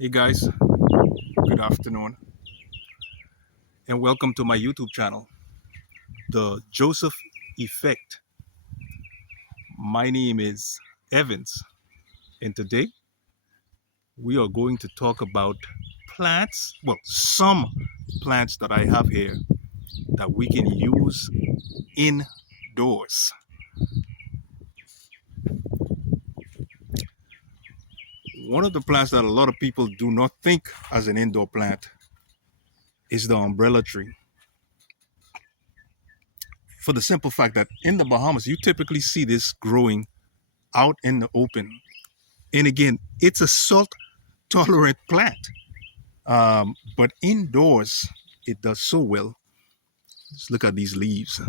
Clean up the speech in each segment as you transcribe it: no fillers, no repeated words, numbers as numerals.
Hey guys, good afternoon, and welcome to my YouTube channel, The Joseph Effect. My name is Evans, and today we are going to talk about plants, well, some plants that I have here that we can use indoors. One of the plants that a lot of people do not think as an indoor plant is the umbrella tree. For the simple fact that in the Bahamas, you typically see this growing out in the open. And again, it's a salt tolerant plant. But indoors, it does so well. Just look at these leaves.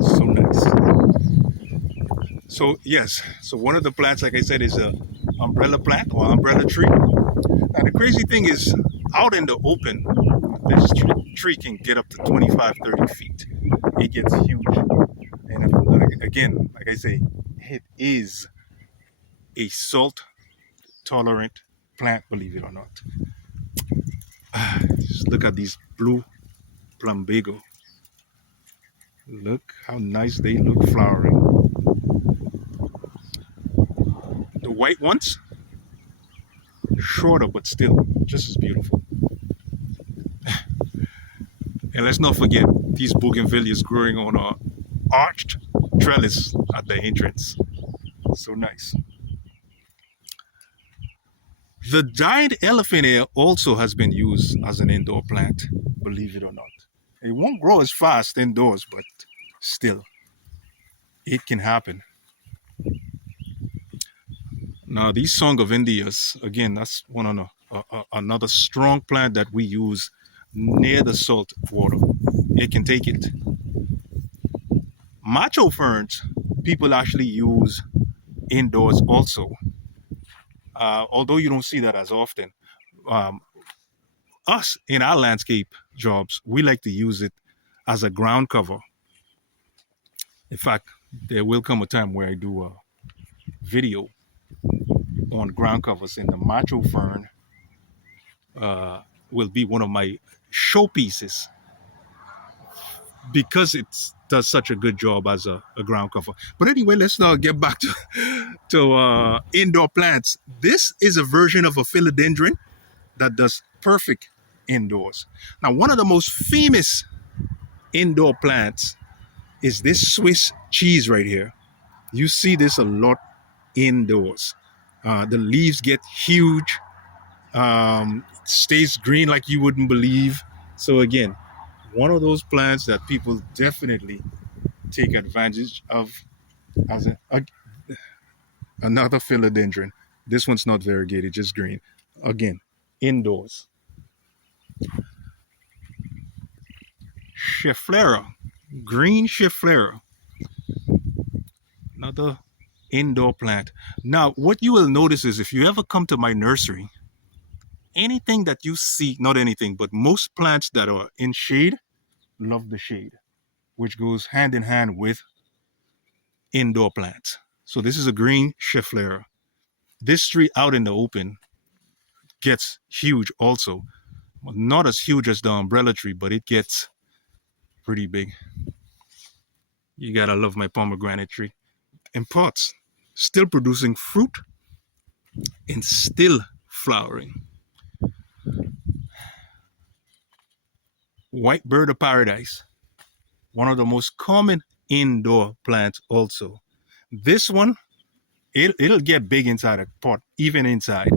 So nice. So yes, so one of the plants, like I said, is a umbrella plant or umbrella tree. Now the crazy thing is, out in the open, this tree can get up to 25, 30 feet. It gets huge. And again, like I say, it is a salt tolerant plant, believe it or not. Just look at these blue plumbago. Look how nice they look flowering. The white ones, shorter but still just as beautiful. And let's not forget these bougainvilleas growing on a arched trellis at the entrance. So nice. The giant elephant ear also has been used as an indoor plant, believe it or not. It won't grow as fast indoors, but still, it can happen. Now, these Song of Indias, again, that's another strong plant that we use near the salt water. It can take it. Macho ferns, people actually use indoors also. Although you don't see that as often. Us, in our landscape jobs, we like to use it as a ground cover. In fact, there will come a time where I do a video on ground covers, and the macho fern will be one of my showpieces because it does such a good job as a ground cover. But anyway, let's now get back to indoor plants. This is a version of a philodendron that does perfect indoors. Now, one of the most famous indoor plants is this Swiss cheese right here. You see this a lot indoors. The leaves get huge, stays green like you wouldn't believe. So again, one of those plants that people definitely take advantage of as another philodendron. This one's not variegated, just green. Again, indoors. Schefflera, green Schefflera, another indoor plant. Now, what you will notice is if you ever come to my nursery, anything that you see, not anything, but most plants that are in shade love the shade, which goes hand in hand with indoor plants. So this is a green Schefflera. This tree out in the open gets huge also. Not as huge as the umbrella tree, but it gets pretty big. You gotta love my pomegranate tree. In pots, still producing fruit and still flowering. White bird of paradise, one of the most common indoor plants also. This one, it'll get big inside a pot, even inside.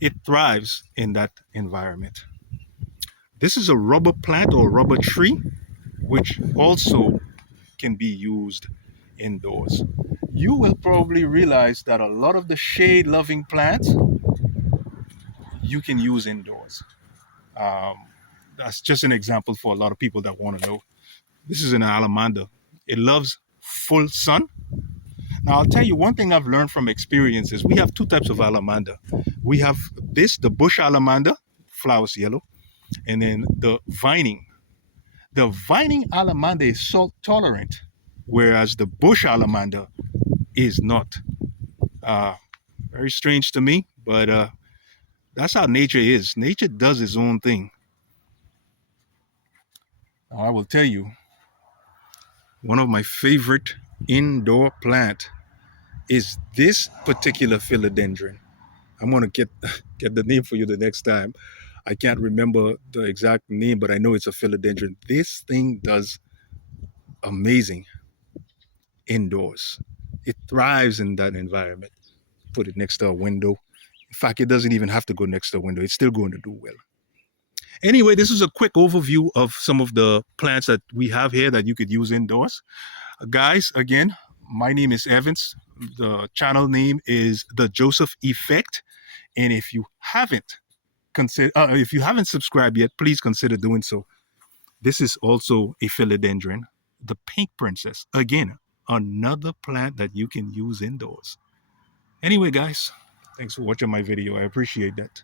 It thrives in that environment. This is a rubber plant or rubber tree, which also can be used indoors. You will probably realize that a lot of the shade-loving plants you can use indoors. That's just an example for a lot of people that want to know. This is an allamanda. It loves full sun. Now, I'll tell you one thing I've learned from experience is we have two types of allamanda. We have this, the bush allamanda, flowers yellow, and then the vining. The vining allamanda is salt tolerant, whereas the bush allamanda is not. Very strange to me, but that's how nature is. Nature does its own thing. Now, I will tell you, one of my favorite indoor plant is this particular philodendron. I'm gonna get get the name for you the next time. I can't remember the exact name, but I know it's a philodendron. This thing does amazing indoors. It thrives in that environment. Put it next to a window. In fact, it doesn't even have to go next to a window. It's still going to do well. Anyway, this is a quick overview of some of the plants that we have here that you could use indoors. Guys, again, my name is Evans. The channel name is The Joseph Effect. And if you haven't subscribed yet, please consider doing so. This is also a philodendron, the pink princess. Again, another plant that you can use indoors. Anyway, guys, thanks for watching my video. I appreciate that.